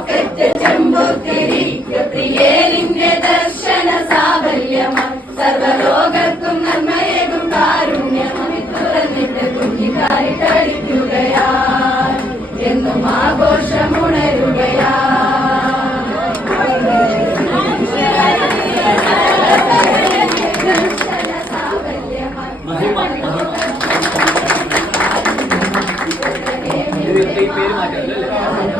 Rocket ചെമ്പുത്തിരി പ്രിയേലിന്റെ ദർശന സാഫല്യമായി സർവലോകർക്കും നന്മയേകും കാരുണ്യമായി തുറന്നിട്ട് കുഞ്ഞിക്കാരി കളിക്കുകയായി എന്നും ആഘോഷമുണരുകയാ മഹിമ ഇത്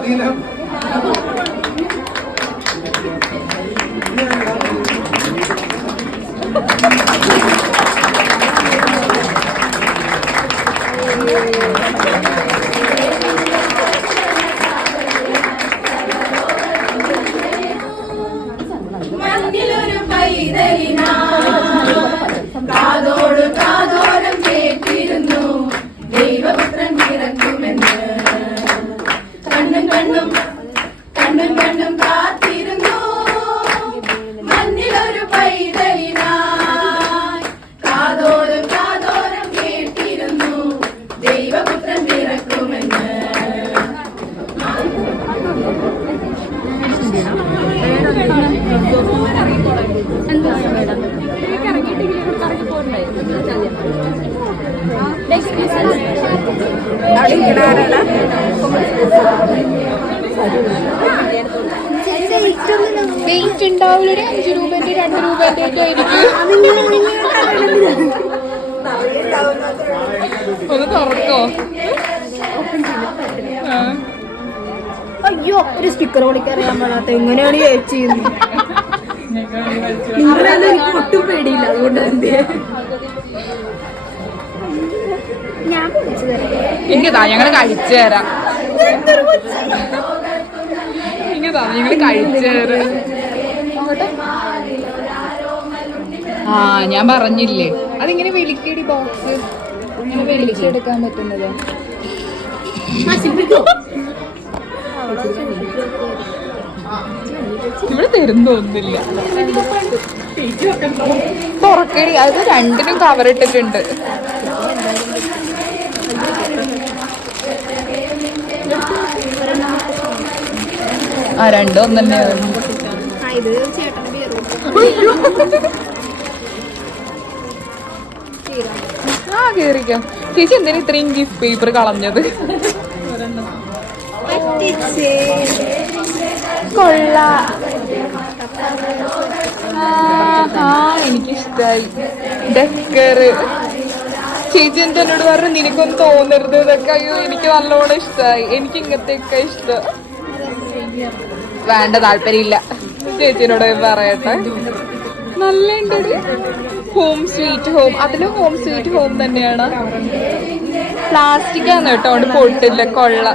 അധീനം കണ്ണും കണ്ണും കണ്ണും കാത്തിരുന്നു. മണ്ണിലൊരു പൈതലിനായി കാതോരം കാതോരം കേട്ടിരുന്നു. ദൈവപുത്രൻ പിറക്കുമെന്ന്. വെയിറ്റ് ഉണ്ടാവില്ല അഞ്ച് രൂപന്റെ രണ്ട് രൂപന്റെ ഒക്കെ ആയിരിക്കും. ഒന്ന് തുറക്കോ. അയ്യോ ഒരു സ്റ്റിക്കർ വിളിക്കറിയാൻ പാടാത്ത എങ്ങനെയാണ് ചേച്ചി നിങ്ങളെല്ലാം ഒട്ടും പേടിയില്ല. അതുകൊണ്ട് എന്തേ ഞാൻ ഇങ്ങതാ ഞങ്ങൾ കഴിച്ചു തരാം. ഇങ്ങതാ ഞങ്ങൾ കഴിച്ചു തരാം. ആ ഞാൻ പറഞ്ഞില്ലേ? അതിങ്ങനെ വിളിക്കടി ബോക്സ് ഇങ്ങനെ വിളിച്ചെടുക്കാൻ പറ്റുന്നത്. ഇവിടെ തരുന്നൊന്നില്ല തുറക്കടി അത് രണ്ടിനും കവർ ആ രണ്ടും ഒന്ന് തന്നെയാണ് ആ കേറിക്കാം. ചേച്ചി എന്തിനാ ഇത്രയും ഗിഫ്റ്റ് പേപ്പർ കളഞ്ഞത്? കൊള്ള. ആ എനിക്കിഷ്ടായി. ഡെക്കറ് ചേച്ചി എന്താ എന്നോട് പറഞ്ഞു? നിനക്കൊന്നും തോന്നരുത്. ഇതൊക്കെ അയ്യോ എനിക്ക് നല്ലോണം ഇഷ്ടമായി എനിക്ക് ഇങ്ങനത്തെയൊക്കെ ഇഷ്ടം. വേണ്ട താല്പര്യമില്ല. ചേച്ചിനോട് പറയട്ടെ. നല്ല ഹോം സ്വീറ്റ് ഹോം അതിലും ഹോം സ്വീറ്റ് ഹോം തന്നെയാണ്. പ്ലാസ്റ്റിക് ആണ് കേട്ടോ അവിടെ പൊട്ടില്ല കൊള്ള.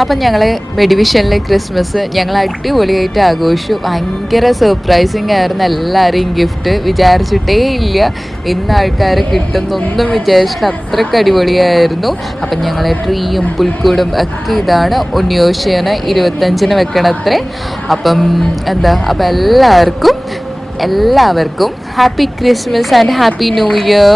അപ്പം ഞങ്ങൾ മെഡിവിഷനിലെ ക്രിസ്മസ് ഞങ്ങൾ അടിപൊളിയായിട്ട് ആഘോഷിച്ചു. ഭയങ്കര സർപ്രൈസിങ് ആയിരുന്നു എല്ലാവരെയും ഗിഫ്റ്റ് വിചാരിച്ചിട്ടേ ഇല്ല. ഇന്ന് ആൾക്കാരെ കിട്ടുന്നൊന്നും വിചാരിച്ചിട്ട് അത്രയ്ക്ക് അടിപൊളിയായിരുന്നു. അപ്പം ഞങ്ങൾ ട്രീയും പുൽക്കൂടും ഒക്കെ ഇതാണ് ഉണ്ണിയോശിയന് ഇരുപത്തഞ്ചിന് വെക്കണത്രേ. അപ്പം എന്താ അപ്പം എല്ലാവർക്കും എല്ലാവർക്കും happy Christmas and happy new year